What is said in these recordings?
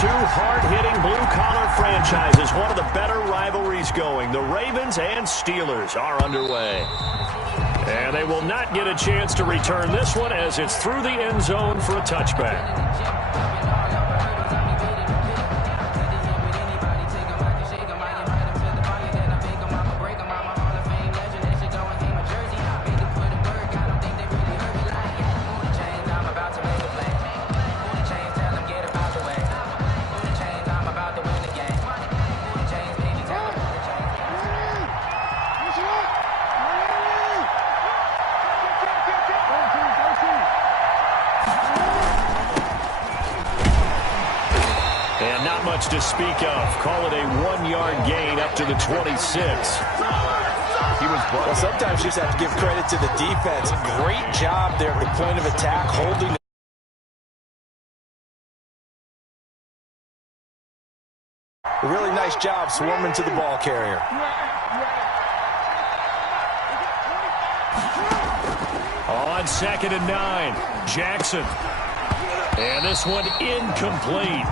Two hard-hitting blue-collar franchises, one of the better rivalries going. The Ravens and Steelers are underway. And they will not get a chance to return this one as it's through the end zone for a touchback. And not much to speak of. Call it a 1-yard gain up to the 26. Well, sometimes you just have to give credit to the defense. Great job there at the point of attack, holding. A really nice job swarming to the ball carrier. On 2nd and 9, Jackson. And this one incomplete.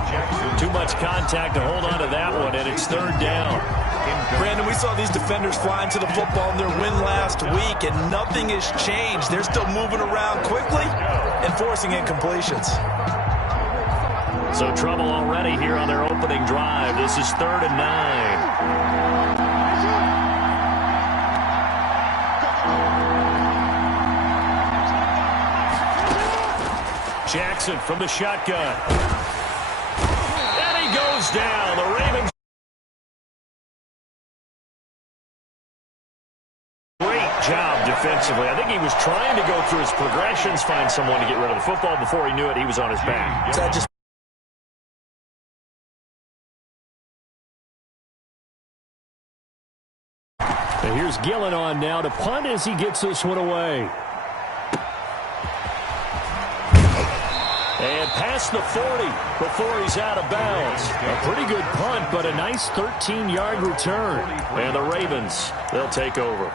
Too much contact to hold on to that one, and it's 3rd down. Brandon, we saw these defenders flying to the football in their win last week, and nothing has changed. They're still moving around quickly and forcing incompletions. So trouble already here on their opening drive. This is 3rd and 9. Jackson from the shotgun. And he goes down. The Ravens. Great job defensively. I think he was trying to go through his progressions, find someone to get rid of the football. Before he knew it, he was on his back. So just and here's Gillen on now to punt as he gets this one away. And past the 40 before he's out of bounds. A pretty good punt, but a nice 13-yard return. And the Ravens, they'll take over.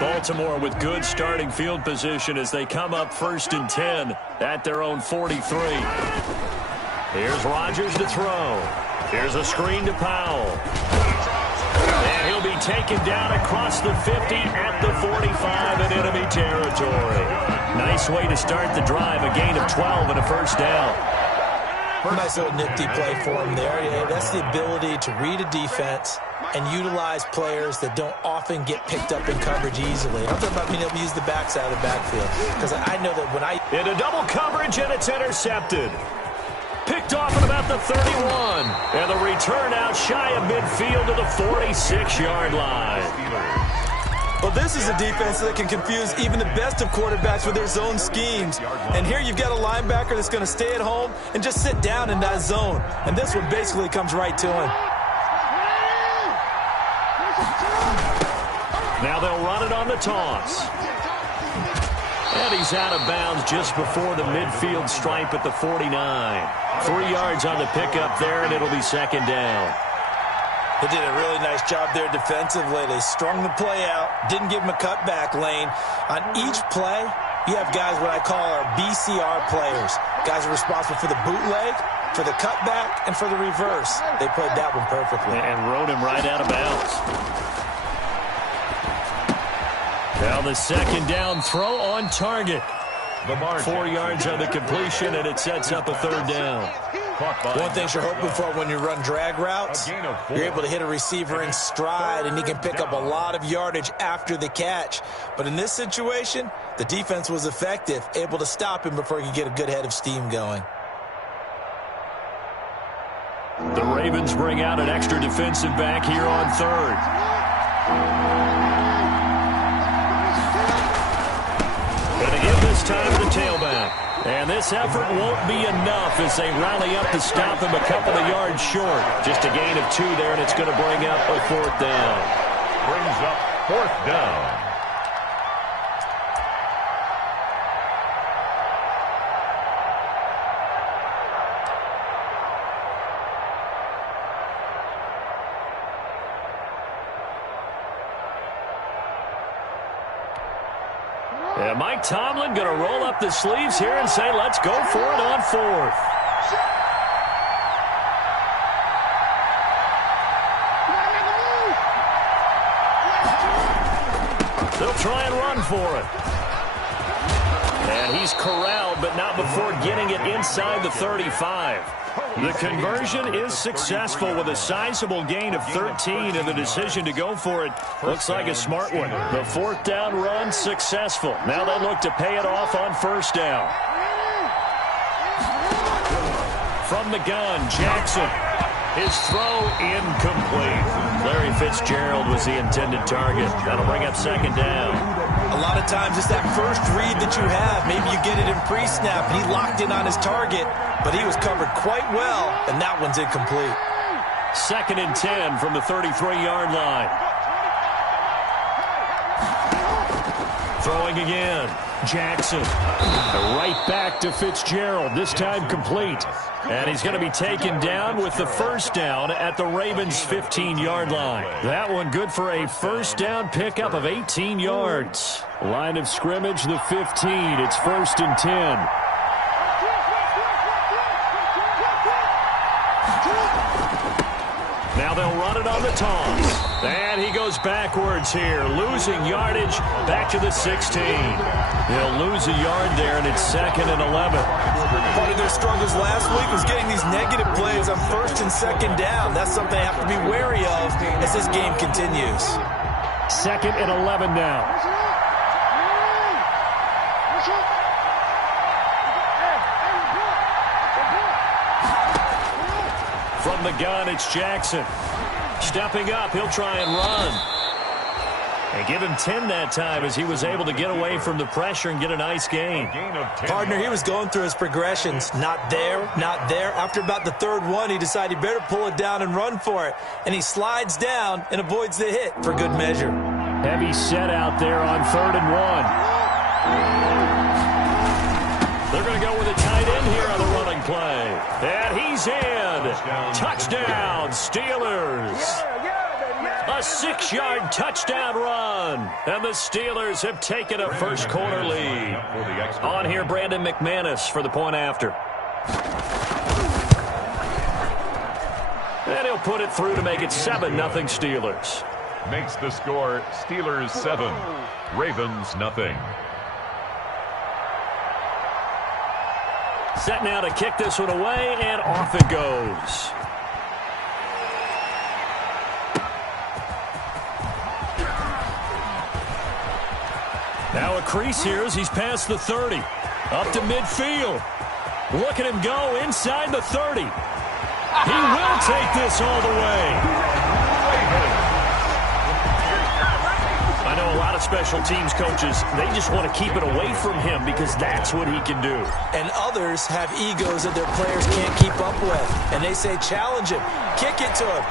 Baltimore with good starting field position as they come up 1st and 10 at their own 43. Here's Rodgers to throw. Here's a screen to Powell. And he'll be taken down across the 50 at the 45 in enemy territory. Nice way to start the drive, a gain of 12 and a 1st down. Nice little nifty play for him there. Yeah, that's the ability to read a defense and utilize players that don't often get picked up in coverage easily. I'm talking about being able to use the backside of the backfield. Because I know that when I... Into double coverage, and it's intercepted. Picked off at about the 31. And the return out shy of midfield to the 46-yard line. Well, this is a defense that can confuse even the best of quarterbacks with their zone schemes. And here you've got a linebacker that's going to stay at home and just sit down in that zone. And this one basically comes right to him. Now they'll run it on the toss. And he's out of bounds just before the midfield stripe at the 49. 3 yards on the pickup there, and it'll be 2nd down. They did a really nice job there defensively. They strung the play out, didn't give him a cutback lane. On each play, you have guys what I call our BCR players. Guys are responsible for the bootleg, for the cutback, and for the reverse. They played that one perfectly. And rode him right out of bounds. Now the 2nd down throw on target. 4 yards on the completion, and it sets up a 3rd down. One thing you're hoping for when you run drag routes, you're able to hit a receiver in stride, and he can pick up a lot of yardage after the catch. But in this situation, the defense was effective, able to stop him before he could get a good head of steam going. The Ravens bring out an extra defensive back here on 3rd. And again this time to the tailback. And this effort won't be enough as they rally up to stop him a couple of yards short. Just a gain of 2 there, and it's going to bring up a 4th down. Brings up 4th down. And Mike Tomlin going to roll up the sleeves here and say, let's go for it on fourth. They'll try and run for it. And he's corralled, but not before getting it inside the 35. The conversion is successful with a sizable gain of 13, and the decision to go for it looks like a smart one. The fourth down run successful. Now they look to pay it off on first down. From the gun, Jackson. His throw incomplete. Larry Fitzgerald was the intended target. That'll bring up second down. A lot of times it's that first read that you have. Maybe you get it in pre-snap, and he locked in on his target, but he was covered quite well, and that one's incomplete. Second and 10 from the 33-yard line. Throwing again. Jackson. Right back to Fitzgerald, this time complete. And he's going to be taken down with the first down at the Ravens' 15-yard line. That one good for a first down pickup of 18 yards. Line of scrimmage, the 15. It's first and 10. Now they'll run it on the toss. And he goes backwards here, losing yardage back to the 16. They'll lose a yard there, and it's second and 11. Part of their struggles last week was getting these negative plays on first and second down. That's something they have to be wary of as this game continues. Second and 11 now. From the gun, it's Jackson. Stepping up, he'll try and run. And give him 10 that time as he was able to get away from the pressure and get a nice gain. Partner, he was going through his progressions. Not there, not there. After about the third one, he decided he better pull it down and run for it. And he slides down and avoids the hit for good measure. Heavy set out there on 3rd and 1. They're going to go with a tight end here on the running play. And he's in. Touchdown, Steelers. A 6-yard touchdown run. And the Steelers have taken a first-quarter lead. On here, Brandon McManus for the point after. And he'll put it through to make it 7-0 Steelers. Makes the score Steelers 7, Ravens nothing. Set now to kick this one away, and off it goes. Now a crease here as he's past the 30. Up to midfield. Look at him go inside the 30. He will take this all the way. I know a lot of special teams coaches, they just want to keep it away from him because that's what he can do. And others have egos that their players can't keep up with. And they say, challenge him. Kick it to him.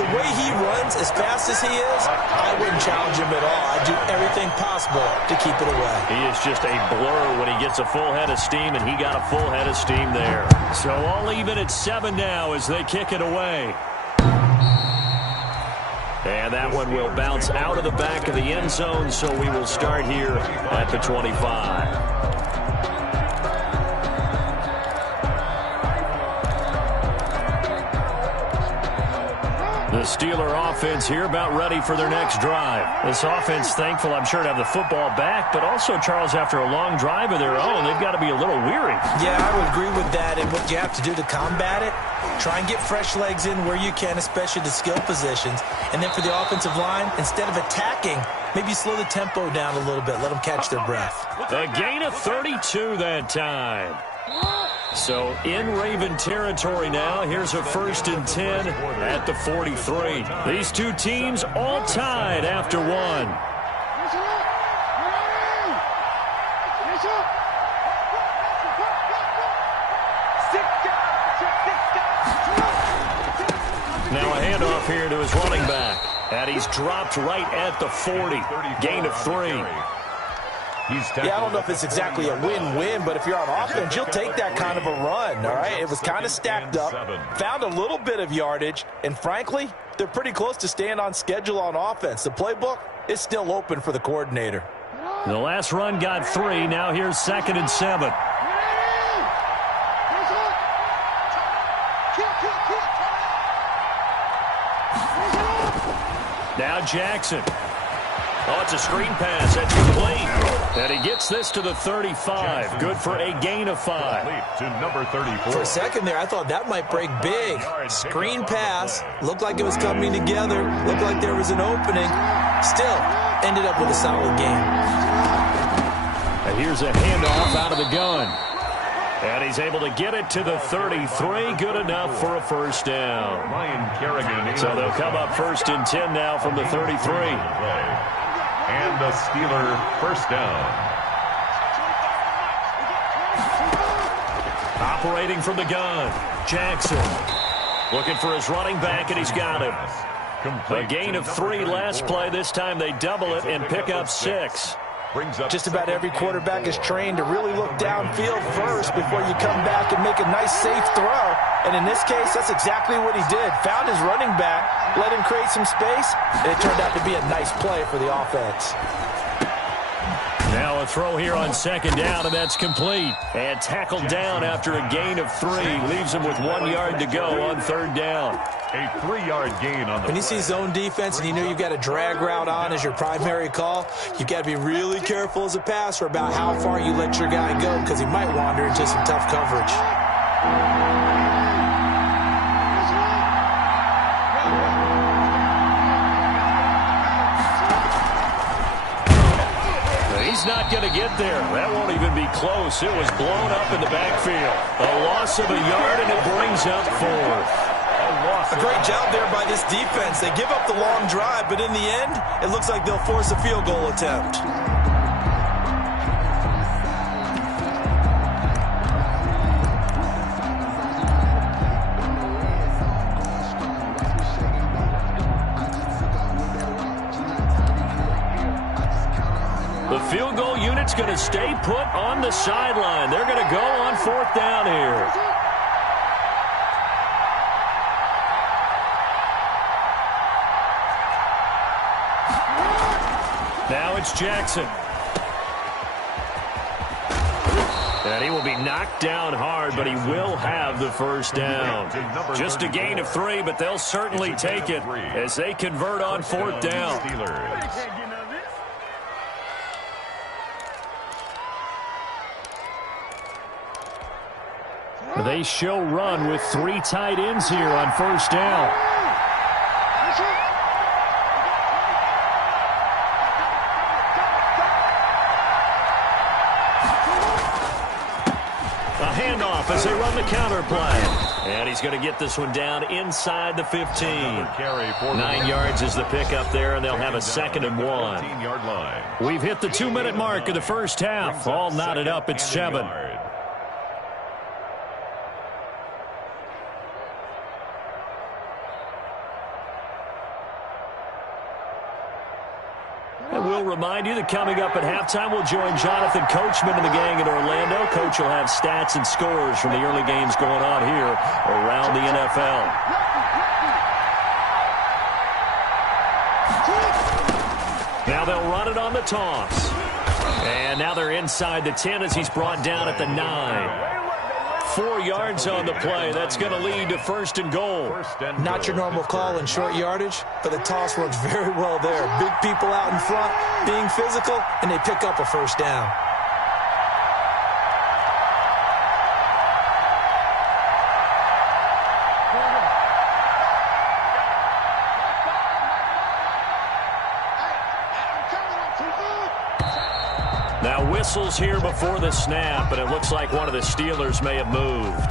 The way he runs as fast as he is, I wouldn't challenge him at all. I'd do everything possible to keep it away. He is just a blur when he gets a full head of steam, and he got a full head of steam there. So all even at 7 now as they kick it away. And that one will bounce out of the back of the end zone, so we will start here at the 25. The Steeler offense here about ready for their next drive. This offense thankful, I'm sure, to have the football back, but also, Charles, after a long drive of their own, they've got to be a little weary. Yeah, I would agree with that, and what you have to do to combat it, try and get fresh legs in where you can, especially the skill positions. And then for the offensive line, instead of attacking, maybe slow the tempo down a little bit, let them catch their breath. A gain of 32 that time. So in Raven territory now. Here's a 1st and 10 at the 43. These two teams all tied after one. Now a handoff here to his running back. And he's dropped right at the 40. Gain of 3. Yeah, I don't know if it's exactly a win-win, but if you're on offense, you'll take that kind of a run, all right? It was kind of stacked up, found a little bit of yardage, and frankly, they're pretty close to staying on schedule on offense. The playbook is still open for the coordinator. The last run got 3. Now here's 2nd and 7. Now Jackson. Oh, it's a screen pass. That's complete. And he gets this to the 35. Good for a gain of 5. To number 34. For a second there, I thought that might break big. Screen pass. Looked like it was coming together. Looked like there was an opening. Still, ended up with a solid game. And here's a handoff out of the gun. And he's able to get it to the 33. Good enough for a first down. So they'll come up 1st and 10 now from the 33. And the Steeler first down. Operating from the gun, Jackson. Looking for his running back, and he's got him. A gain of 3 last play. This time they double it and pick up 6. Just about every quarterback is trained to really look downfield first before you come back and make a nice, safe throw. And in this case, that's exactly what he did. Found his running back, let him create some space, and it turned out to be a nice play for the offense. Now a throw here on 2nd down, and that's complete. And tackled down after a gain of 3. Leaves him with 1 yard to go on 3rd down. A 3-yard gain on the When you see zone defense and you know you've got a drag route on as your primary call, you've got to be really careful as a passer about how far you let your guy go because he might wander into some tough coverage. He's not going to get there. That won't even be close. It was blown up in the backfield. A loss of a yard, and it brings up 4th. A great job there by this defense. They give up the long drive, but in the end, it looks like they'll force a field goal attempt. The field goal unit's going to stay put on the sideline. They're going to go on 4th down here. Now it's Jackson. And he will be knocked down hard, but he will have the first down. Just a gain of 3, but they'll certainly take it as they convert on 4th down. They show run with 3 tight ends here on 1st down. As they run the counter play. And he's going to get this one down inside the 15. 9 yards is the pickup there, and they'll have a 2nd and 1. We've hit the 2-minute mark of the first half. All knotted up at 7. And we'll remind you that coming up at halftime, we'll join Jonathan Coachman and the gang in Orlando. Coach will have stats and scores from the early games going on here around the NFL. Now they'll run it on the toss. And now they're inside the 10 as he's brought down at the 9. 4 yards on the play. That's going to lead to 1st and goal. Not your normal call in short yardage, but the toss works very well there. Big people out in front, being physical, and they pick up a 1st down. Now whistles here before the snap, and it looks like one of the Steelers may have moved.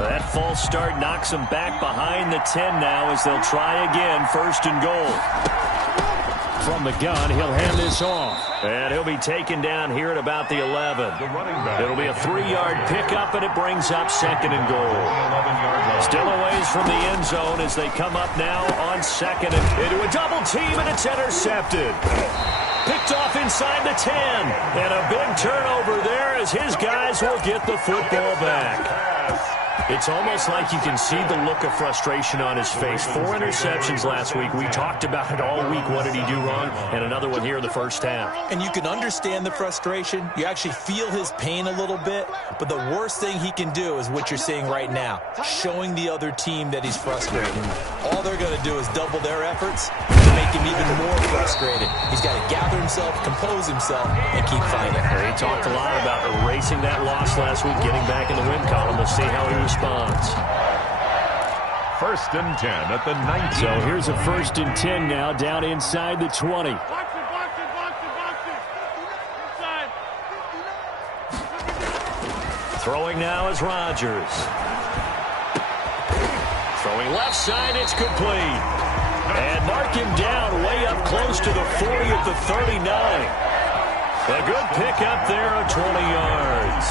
That false start knocks them back behind the 10 now as they'll try again, 1st and goal. From the gun, he'll hand this off. And he'll be taken down here at about the 11. It'll be a 3-yard pickup, and it brings up 2nd and goal. Still a ways from the end zone as they come up now on 2nd and into a double team, and it's intercepted. Picked off inside the 10. And a big turnover there as his guys will get the football back. It's almost like you can see the look of frustration on his face. 4 interceptions last week. We talked about it all week. What did he do wrong? And another one here in the first half. And you can understand the frustration. You actually feel his pain a little bit. But the worst thing he can do is what you're seeing right now, showing the other team that he's frustrated. All they're going to do is double their efforts to make him even more frustrated. He's got to gather himself, compose himself, and keep fighting. He talked a lot about erasing that loss last week, getting back in the win column. We'll see how he responds. 1st and 10 at the 19. So here's a 1st and 10 now, down inside the 20. Throwing now is Rodgers. Throwing left side, it's complete. And mark him down way up close to the 40 at the 39. A good pickup there of 20 yards.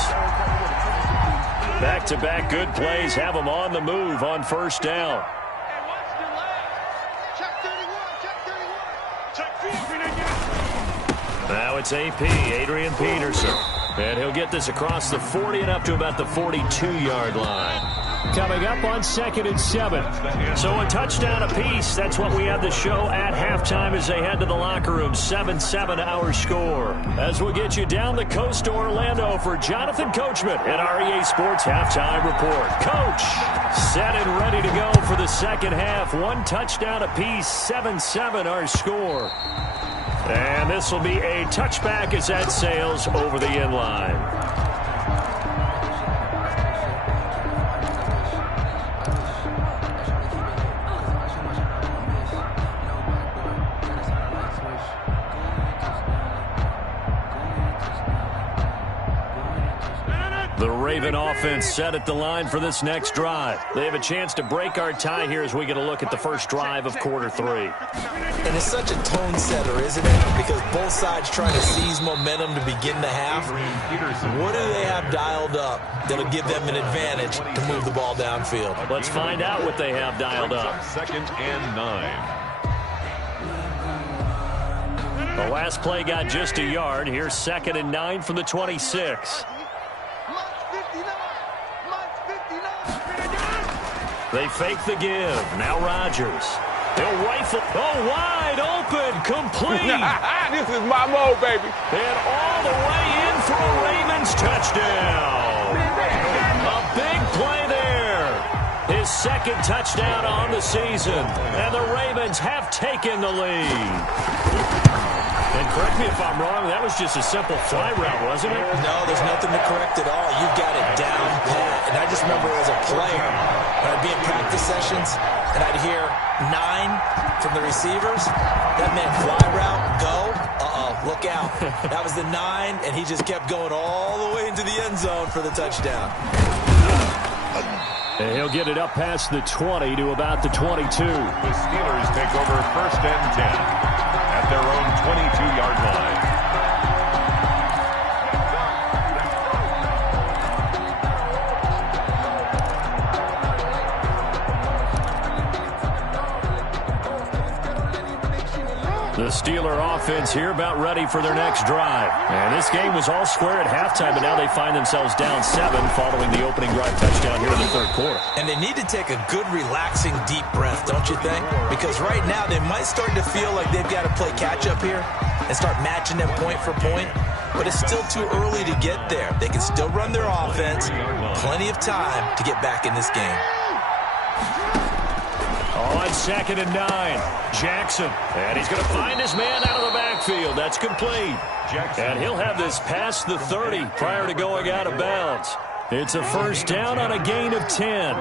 Back-to-back good plays have them on the move on 1st down. Now it's AP, Adrian Peterson. And he'll get this across the 40 and up to about the 42-yard line. Coming up on 2nd and 7. So a touchdown apiece. That's what we have the show at halftime as they head to the locker room. 7-7 our score. As we'll get you down the coast to Orlando for Jonathan Coachman at our EA Sports Halftime Report. Coach, set and ready to go for the second half. 1 touchdown apiece. 7-7 our score. And this will be a touchback as that sails over the end line. The Raven offense set at the line for this next drive. They have a chance to break our tie here as we get a look at the first drive of quarter 3. And it's such a tone setter, isn't it? Because both sides trying to seize momentum to begin the half. What do they have dialed up that'll give them an advantage to move the ball downfield? Let's find out what they have dialed up. 2nd and 9. The last play got just a yard. Here's 2nd and 9 from the 26. They fake the give. Now Rodgers. He'll rifle. Oh, wide open. Complete. This is my mode, baby. And all the way in for a Ravens touchdown. A big play there. His 2nd touchdown on the season. And the Ravens have taken the lead. And correct me if I'm wrong, that was just a simple fly route, wasn't it? No, there's nothing to correct at all. You've got it down pat. And I just remember as a player, when I'd be in practice sessions, and I'd hear 9 from the receivers, that meant fly route, go, look out. That was the 9, and he just kept going all the way into the end zone for the touchdown. And he'll get it up past the 20 to about the 22. The Steelers take over 1st and 10 at their own 22-yard line. The Steeler offense here about ready for their next drive. And this game was all square at halftime, but now they find themselves down 7 following the opening drive touchdown here in the 3rd quarter. And they need to take a good, relaxing, deep breath, don't you think? Because right now they might start to feel like they've got to play catch-up here and start matching them point for point. But it's still too early to get there. They can still run their offense. Plenty of time to get back in this game. On 2nd and 9, Jackson. And he's going to find his man out of the backfield. That's complete. And he'll have this past the 30 prior to going out of bounds. It's a 1st down on a gain of 10.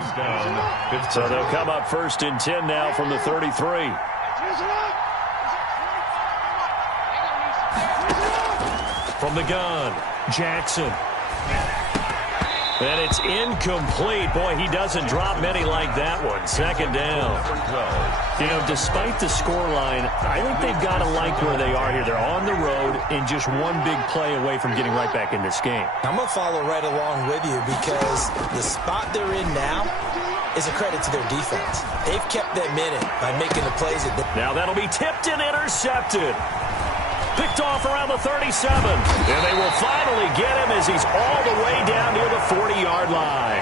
So they'll come up 1st and 10 now from the 33. From the gun, Jackson. And it's incomplete. Boy, he doesn't drop many like that one. 2nd down. You know, despite the scoreline, I think they've got to like where they are here. They're on the road and just one big play away from getting right back in this game. I'm going to follow right along with you because the spot they're in now is a credit to their defense. They've kept them in it by making the plays. Now that'll be tipped and intercepted. Picked off around the 37. And they will finally get him as he's all the way down near the 40-yard line.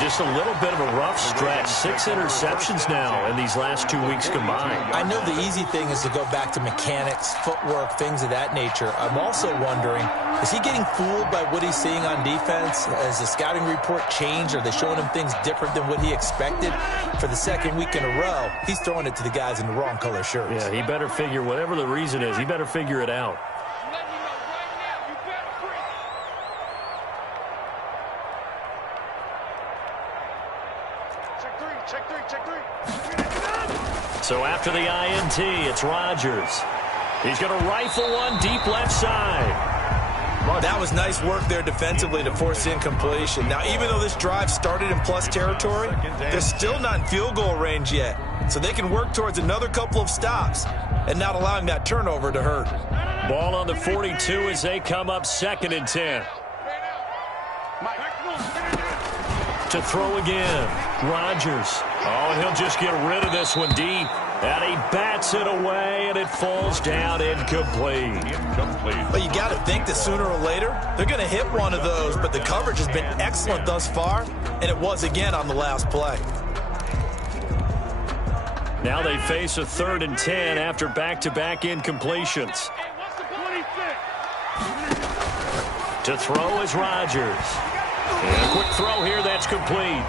Just a little bit of a rough stretch. 6 interceptions now in these last 2 weeks combined. I know the easy thing is to go back to mechanics, footwork, things of that nature. I'm also wondering, is he getting fooled by what he's seeing on defense? Has the scouting report changed? Are they showing him things different than what he expected? For the second week in a row, he's throwing it to the guys in the wrong color shirts. Yeah, he better figure, whatever the reason is, he better figure it out. So after the INT, it's Rodgers. He's going to rifle one deep left side. That was nice work there defensively to force incompletion. Now, even though this drive started in plus territory, they're still not in field goal range yet. So they can work towards another couple of stops and not allowing that turnover to hurt. Ball on the 42 as they come up 2nd and 10. To throw again, Rodgers. Oh, he'll just get rid of this one deep. And he bats it away, and it falls down incomplete. But you got to think that sooner or later, they're going to hit one of those. But the coverage has been excellent thus far, and it was again on the last play. Now they face a 3rd and 10 after back-to-back incompletions. To throw is Rodgers. And a quick throw here, that's complete.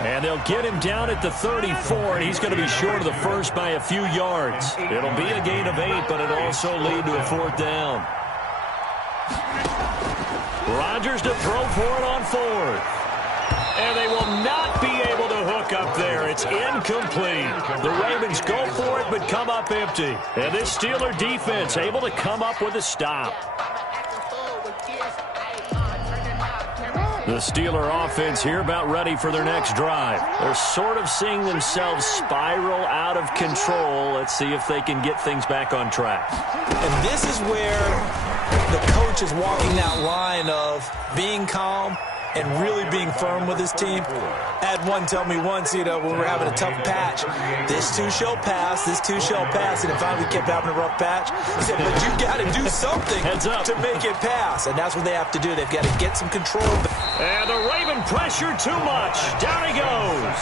And they'll get him down at the 34, and he's going to be short of the first by a few yards. It'll be a gain of 8, but it'll also lead to a 4th down. Rodgers to throw for it on 4th. And they will not be able to hook up there. It's incomplete. The Ravens go for it, but come up empty. And this Steeler defense able to come up with a stop. The Steeler offense here about ready for their next drive. They're sort of seeing themselves spiral out of control. Let's see if they can get things back on track. And this is where the coach is walking that line of being calm and really being firm with his team. Had one tell me once, when we were having a tough patch, this too shall pass, this too shall pass, and finally we kept having a rough patch. He said, but you got to do something to make it pass, and that's what they have to do. They've got to get some control. And the Raven pressure too much. Down he goes.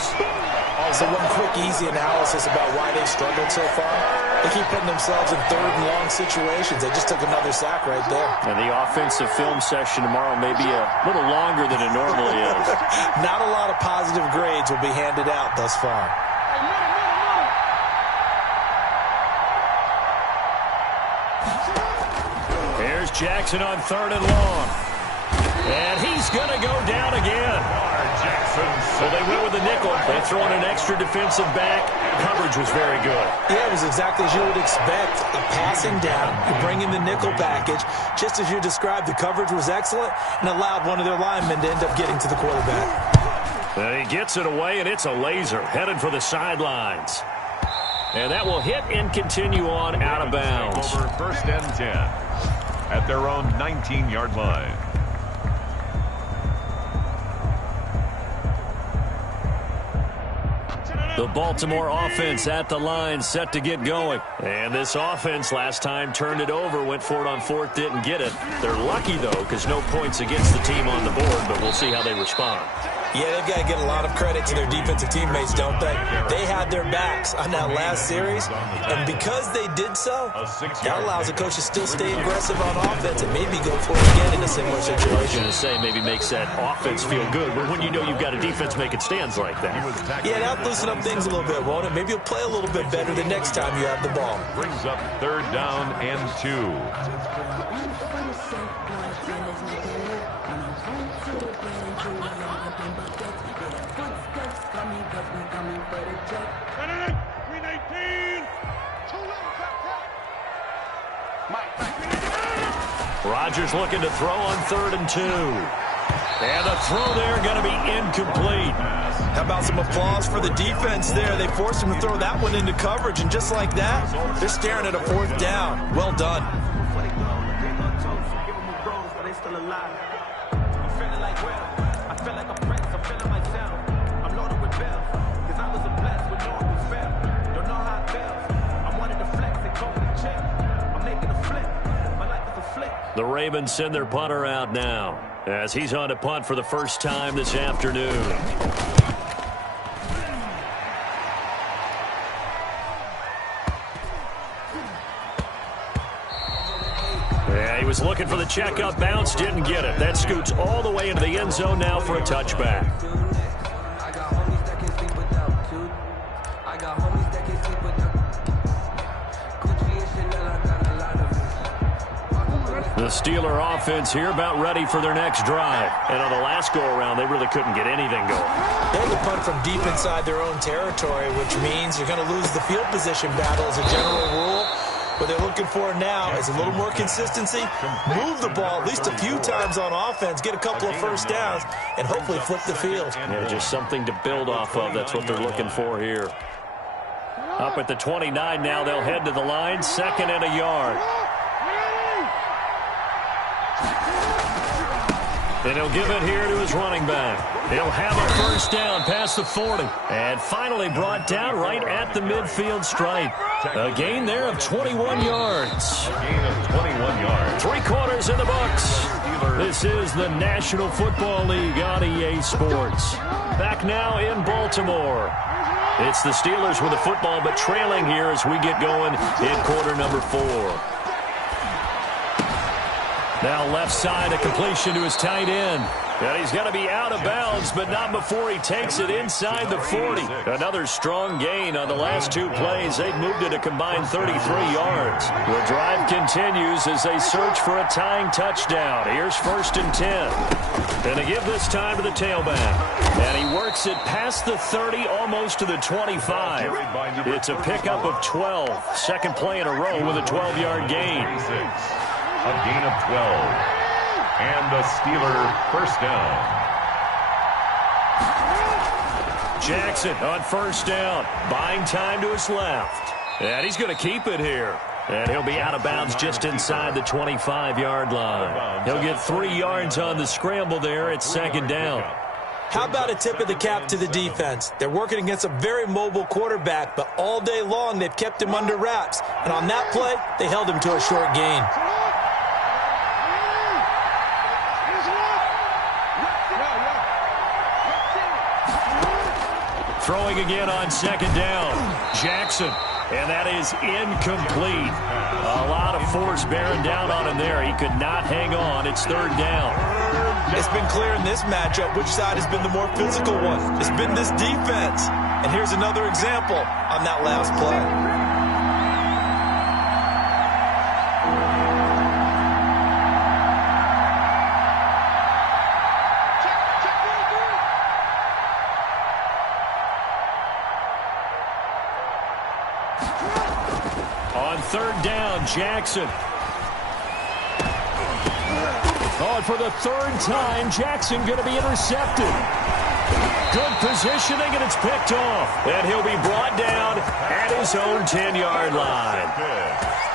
So one quick, easy analysis about why they struggled so far. They keep putting themselves in 3rd and long situations. They just took another sack right there. And the offensive film session tomorrow may be a little longer than it normally is. Not a lot of positive grades will be handed out thus far. Here's Jackson on 3rd and long. And he's going to go down again. So they went with the nickel. They throw in an extra defensive back. Coverage was very good. Yeah, it was exactly as you would expect. A passing down. You bring in the nickel package. Just as you described, the coverage was excellent and allowed one of their linemen to end up getting to the quarterback. And he gets it away, and it's a laser headed for the sidelines. And that will hit and continue on out of bounds. Over 1st and 10 at their own 19-yard line. The Baltimore offense at the line, set to get going. And this offense last time turned it over, went for it on 4th, didn't get it. They're lucky, though, because no points against the team on the board, but we'll see how they respond. Yeah, they've got to get a lot of credit to their defensive teammates, don't they? They had their backs on that last series, and because they did so, that allows the coach to still stay aggressive on offense and maybe go for it again in a similar situation. I was going to say maybe makes that offense feel good, but when you know you've got a defense making stands like that. Yeah, that'll loosen up things a little bit, won't it? Maybe you'll play a little bit better the next time you have the ball. Brings up 3rd down and 2. Rodgers looking to throw on 3rd and 2. And the throw there going to be incomplete. How about some applause for the defense there? They forced him to throw that one into coverage, and just like that, they're staring at a 4th down. Well done. Flick. The Ravens send their punter out now as he's on to punt for the first time this afternoon. Yeah, he was looking for the checkup bounce, didn't get it. That scoots all the way into the end zone now for a touchback. The Steeler offense here about ready for their next drive. And on the last go-around, they really couldn't get anything going. They had to punt from deep inside their own territory, which means you're going to lose the field position battle as a general rule. What they're looking for now is a little more consistency, move the ball at least a few times on offense, get a couple of first downs, and hopefully flip the field. Yeah, just something to build off of. That's what they're looking for here. Up at the 29 now, they'll head to the line, 2nd and a yard. And he'll give it here to his running back. He'll have a first down past the 40. And finally brought down right at the midfield stripe. A gain there of 21 yards. A gain of 21 yards. 3 quarters in the books. This is the National Football League on EA Sports. Back now in Baltimore. It's the Steelers with the football, but trailing here as we get going in quarter number 4. Now left side, a completion to his tight end. And he's going to be out of bounds, but not before he takes it inside the 40. Another strong gain on the last 2 plays. They've moved it a combined 33 yards. The drive continues as they search for a tying touchdown. Here's 1st and 10. And they give this time to the tailback. And he works it past the 30, almost to the 25. It's a pickup of 12. Second play in a row with a 12-yard gain. A gain of 12. And a Steeler first down. Jackson on first down. Buying time to his left. And he's going to keep it here. And he'll be out of bounds just inside the 25-yard line. He'll get 3 yards on the scramble there. It's 2nd down. How about a tip of the cap to the defense? They're working against a very mobile quarterback, but all day long they've kept him under wraps. And on that play, they held him to a short gain. Throwing again on 2nd down. Jackson. And that is incomplete. A lot of force bearing down on him there. He could not hang on. It's 3rd down. It's been clear in this matchup which side has been the more physical one. It's been this defense. And here's another example on that last play. On 3rd down, Jackson. Oh, and for the 3rd time, Jackson going to be intercepted. Good positioning, and it's picked off. And he'll be brought down at his own 10-yard line.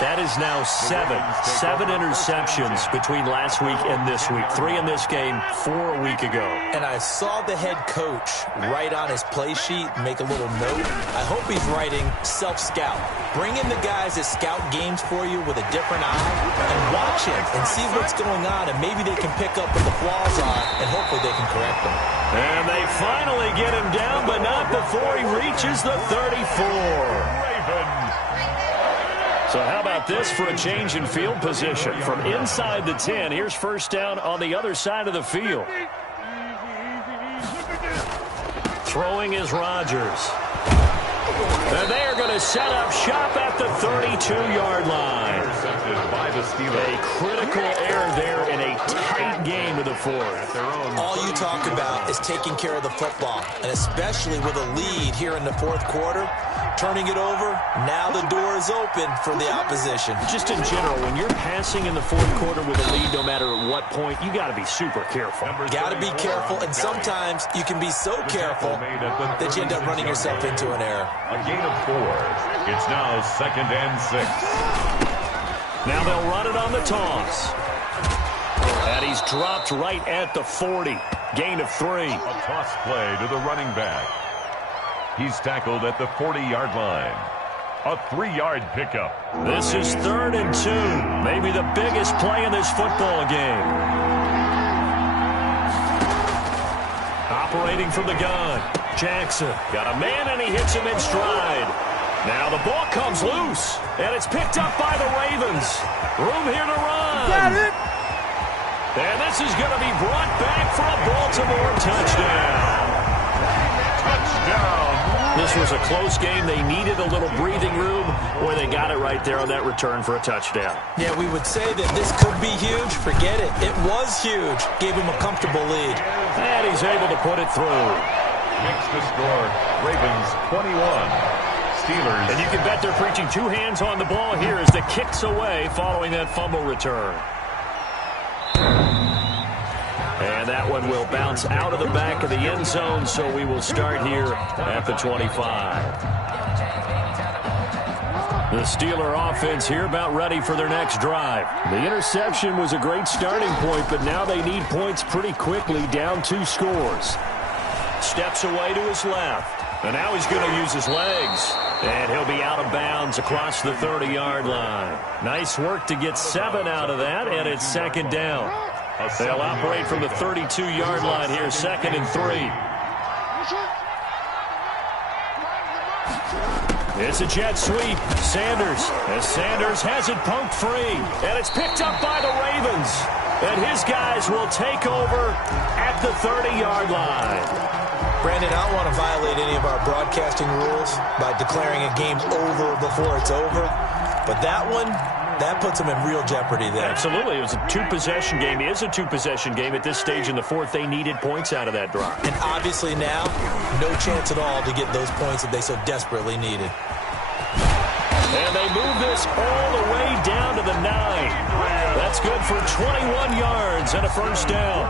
That is now 7 interceptions between last week and this week. 3 in this game, 4 a week ago. And I saw the head coach write on his play sheet, make a little note. I hope he's writing self-scout. Bring in the guys that scout games for you with a different eye and watch him and see what's going on, and maybe they can pick up what the flaws are, and hopefully they can correct them. And they finally get him down, but not before he reaches the 34. Ravens. So how about this for a change in field position? From inside the 10, here's 1st down on the other side of the field. Throwing is Rodgers. And they are going to set up shop at the 32-yard line. Intercepted by the Steelers. A critical error there in a tight game of the 4th. All you talk about is taking care of the football, and especially with a lead here in the 4th quarter, turning it over, now the door is open for the opposition. Just in general, when you're passing in the 4th quarter with a lead, no matter at what point, you got to be super careful. Got to be careful, and sometimes you can be so careful that you end up running yourself into an error. A gain of 4. It's now 2nd and 6. Now they'll run it on the toss. And he's dropped right at the 40. Gain of 3. A toss play to the running back. He's tackled at the 40-yard line. A 3-yard pickup. This is 3rd and 2. Maybe the biggest play in this football game. Operating from the gun. Jackson got a man, and he hits him in stride. Now the ball comes loose, and it's picked up by the Ravens. Room here to run. Got it. And this is going to be brought back for a Baltimore touchdown. Touchdown. This was a close game. They needed a little breathing room, or they got it right there on that return for a touchdown. Yeah, we would say that this could be huge. Forget it. It was huge. Gave him a comfortable lead. And he's able to put it through. Makes the score Ravens 21. Steelers. And you can bet they're preaching 2 hands on the ball here as the kick's away following that fumble return. And that one will bounce out of the back of the end zone, so we will start here at the 25. The Steeler offense here about ready for their next drive. The interception was a great starting point, but now they need points pretty quickly, down 2 scores. Steps away to his left, and now he's going to use his legs. And he'll be out of bounds across the 30-yard line. Nice work to get 7 out of that, and it's 2nd down. They'll operate from the 32-yard line here, 2nd and 3. It's a jet sweep. Sanders has it poked free, and it's picked up by the Ravens. And his guys will take over at the 30-yard line. Brandon, I don't want to violate any of our broadcasting rules by declaring a game over before it's over. But that one, that puts them in real jeopardy there. Absolutely. It was a 2-possession game. It is a 2-possession game at this stage in the 4th. They needed points out of that drive. And obviously now, no chance at all to get those points that they so desperately needed. And they move this all the way down to the 9. That's good for 21 yards and a 1st down.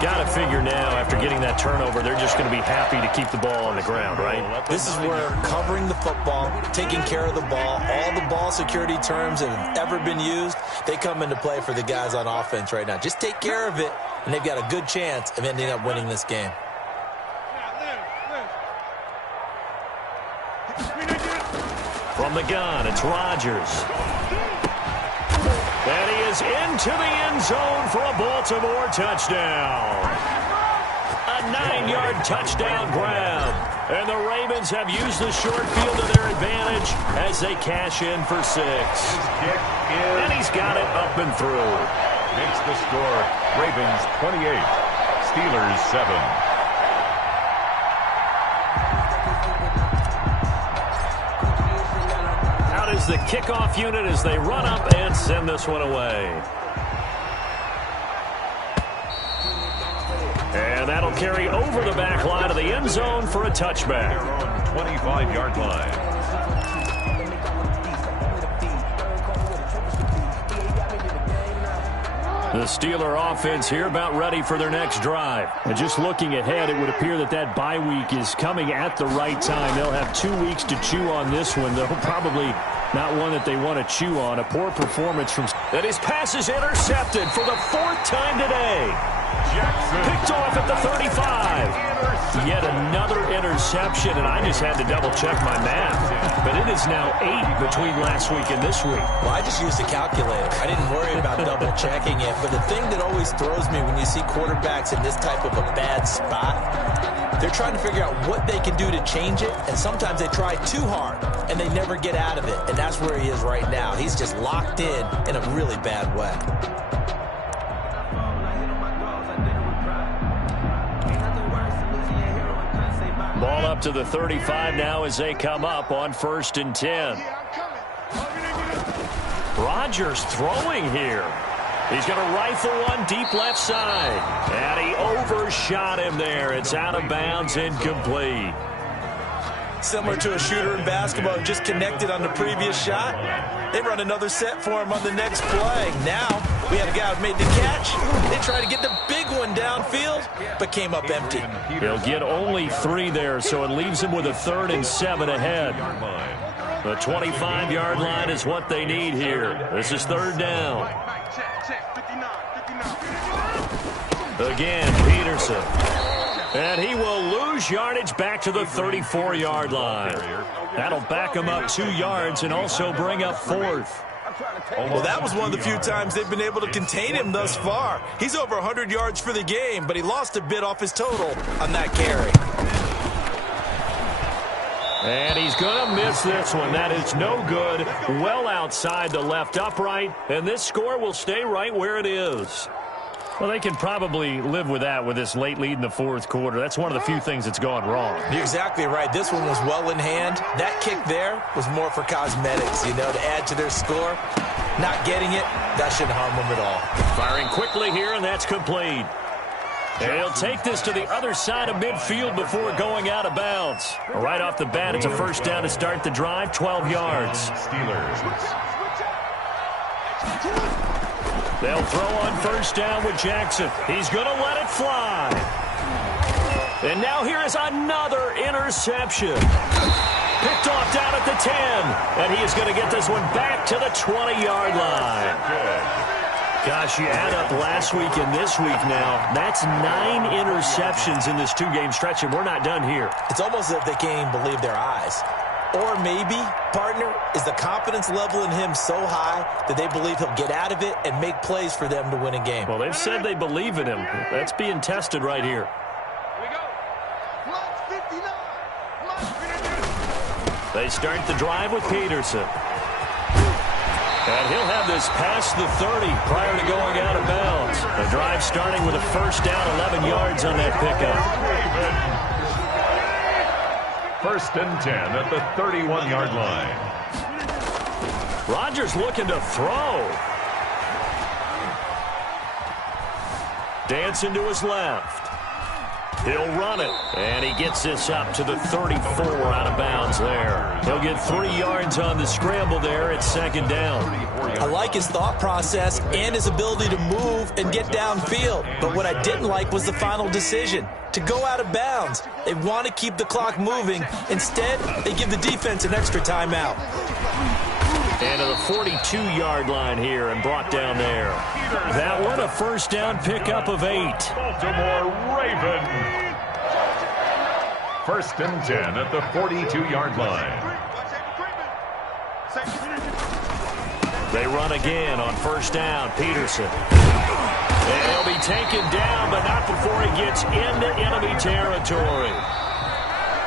Got to figure now, after getting that turnover, they're just going to be happy to keep the ball on the ground, right? This is where covering the football, taking care of the ball, all the ball security terms that have ever been used, they come into play for the guys on offense right now. Just take care of it, and they've got a good chance of ending up winning this game. From the gun, it's Rodgers. And he is into the end zone for a Baltimore touchdown. A 9-yard touchdown grab. And the Ravens have used the short field to their advantage as they cash in for 6. And he's got it up and through. Makes the score Ravens 28. Steelers 7. Is the kickoff unit as they run up and send this one away. And that'll carry over the back line of the end zone for a touchback. 25-yard line. The Steeler offense here about ready for their next drive. And just looking ahead, it would appear that that bye week is coming at the right time. They'll have 2 weeks to chew on this one, though probably not one that they want to chew on. A poor performance from... And his pass is intercepted for the 4th time today. Jackson. Picked off at the 35. Yet another interception, and I just had to double-check my math. But it is now 8 between last week and this week. Well, I just used a calculator. I didn't worry about double-checking it. But the thing that always throws me when you see quarterbacks in this type of a bad spot, they're trying to figure out what they can do to change it, and sometimes they try too hard, and they never get out of it. And that's where he is right now. He's just locked in a really bad way. Ball up to the 35 now as they come up on 1st and 10. Rodgers throwing here. He's going to rifle one deep left side. And he overshot him there. It's out of bounds, incomplete. Similar to a shooter in basketball who just connected on the previous shot. They run another set for him on the next play. Now we had a guy who made the catch. They tried to get the big one downfield, but came up empty. He'll get only 3 there, so it leaves him with a 3rd and 7 ahead. The 25-yard line is what they need here. This is 3rd down. Again, Peterson. And he will lose yardage back to the 34-yard line. That'll back him up 2 yards and also bring up 4th. Well, that was one of the few times they've been able to contain him thus far. He's over 100 yards for the game, but he lost a bit off his total on that carry. And he's going to miss this one. That is no good. Well outside the left upright, and this score will stay right where it is. Well, they can probably live with that with this late lead in the 4th quarter. That's one of the few things that's gone wrong. You're exactly right. This one was well in hand. That kick there was more for cosmetics, to add to their score. Not getting it, that shouldn't harm them at all. Firing quickly here, and that's complete. And he'll take this to the other side of midfield before going out of bounds. Right off the bat, it's a first down to start the drive, 12 yards. They'll throw on first down with Jackson. He's going to let it fly. And now here is another interception. Picked off down at the 10. And he is going to get this one back to the 20-yard line. Gosh, you add up last week and this week now. That's 9 interceptions in this 2-game stretch, and we're not done here. It's almost as if they can't even believe their eyes. Or maybe, partner, is the confidence level in him so high that they believe he'll get out of it and make plays for them to win a game. Well, they've said they believe in him. That's being tested right here. They start the drive with Peterson. And he'll have this past the 30 prior to going out of bounds. The drive starting with a first down, 11 yards on that pickup. First and 10 at the 31-yard line. Rodgers looking to throw. Dancing to his left. He'll run it. And he gets this up to the 34 out of bounds there. He'll get 3 yards on the scramble there at second down. I like his thought process and his ability to move and get downfield. But what I didn't like was the final decision, to go out of bounds. They want to keep the clock moving. Instead, they give the defense an extra timeout. And to the 42-yard line here and brought down there. That one a first down pickup of 8. Baltimore Raven. First and 10 at the 42-yard line. They run again on first down. Peterson. And he'll be taken down, but not before he gets into enemy territory.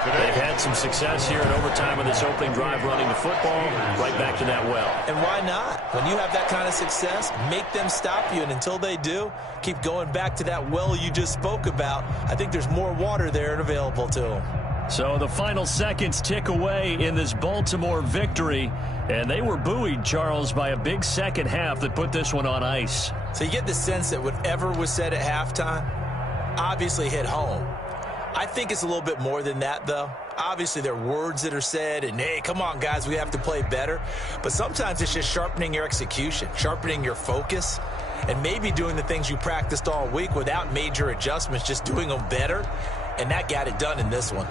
They've had some success here in overtime in this opening drive running the football. Right back to that well. And why not? When you have that kind of success, make them stop you. And until they do, keep going back to that well you just spoke about. I think there's more water there and available to them. So the final seconds tick away in this Baltimore victory. And they were buoyed, Charles, by a big second half that put this one on ice. So you get the sense that whatever was said at halftime obviously hit home. I think it's a little bit more than that, though. Obviously, there are words that are said, and, hey, come on, guys, we have to play better. But sometimes it's just sharpening your execution, sharpening your focus, and maybe doing the things you practiced all week without major adjustments, just doing them better. And that got it done in this one.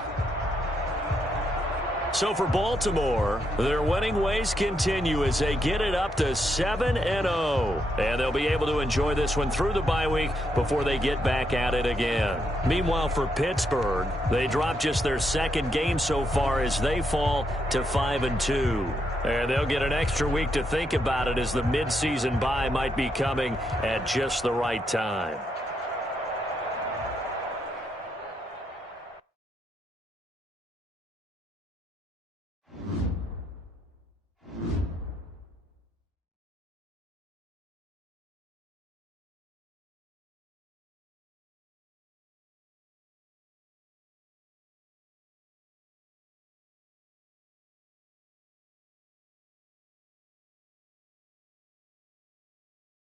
So for Baltimore, their winning ways continue as they get it up to 7-0. And they'll be able to enjoy this one through the bye week before they get back at it again. Meanwhile, for Pittsburgh, they drop just their second game so far as they fall to 5-2. And they'll get an extra week to think about it as the midseason bye might be coming at just the right time.